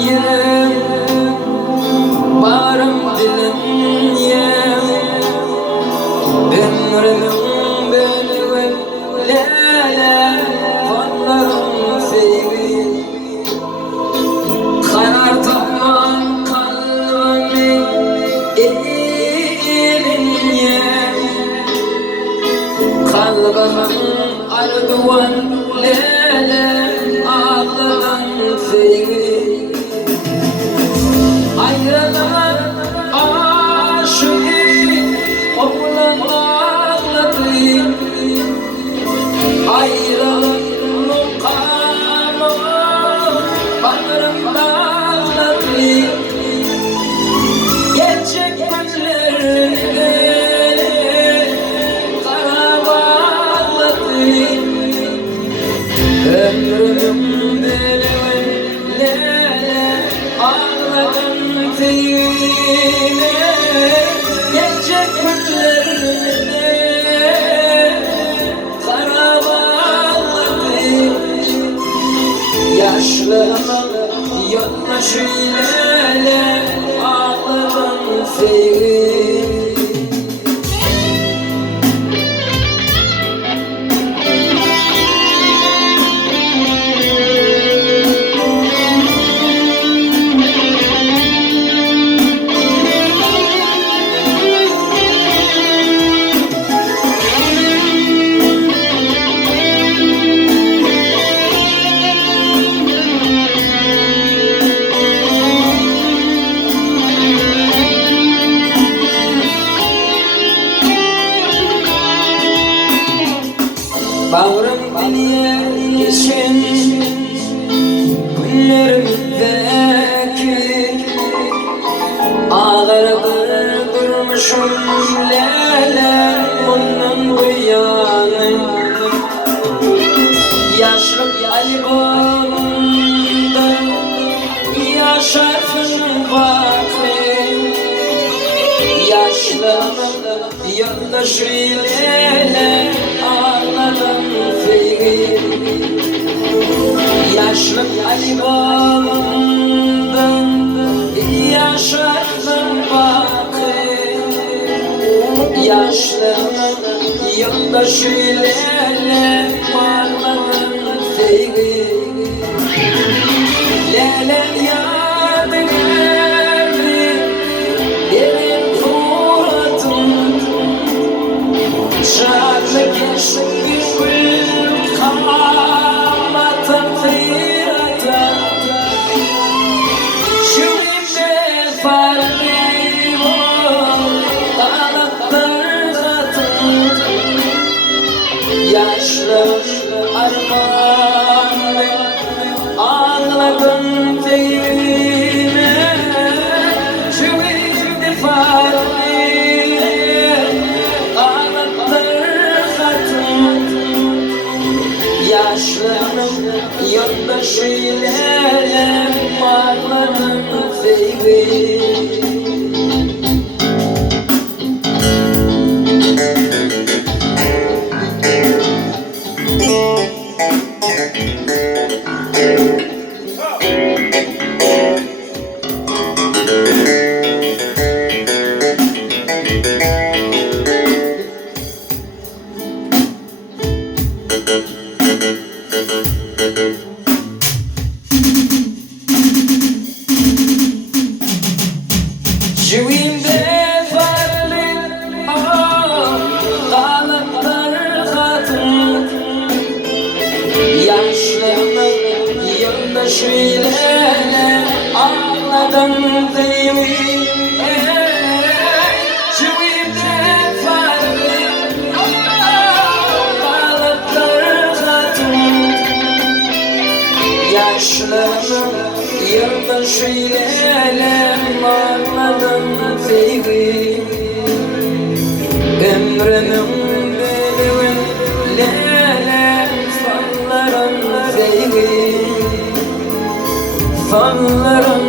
yerim, barım dilim yem, ömrümün beni lele kollarım sevgi, karartma kalbimi elin yem, kalbimın arduvan lele ağladan sevgi. Ayrılan aşık oğlan ağladı, ayrılan mukamı bağrım dağladı. Geçecek günlerinde kara bağladı, ömrüm böyle ağladım feyine. Geçecek günlerinde kara bağladı, yaşlarımın yoldaşıyla ağladım feyine. Bağrım diye geçen günlerimdeki ağırdır durmuşum lele bundan bu yana. Yaşlık albümümde yaşarsın vakti, yaşlımın yoldaşıyla ağladım feygi. Yaşlık albümümden yaşarsın vakti, yaşlımın yoldaşıyla ağladım feygi. Lele yadı geldi derin kuratım, şarlı geçti gül kalmadım kıyırata. Şu imde farklı dağlıktır katım, yaşlı armağanı ağladım feyine. Şu imde farklı yaşlarım yoldaşıyla ağladım feygi. Yüreğimde farklı dağlıklar katım, yaşlımın yoldaşıyla ağladım feygi. Yüreğimde farklı dağlıklar katım, yaşlımın yoldaşıyla ağladım feygi. Ömrümün beni lele sallarım feygi, sallarım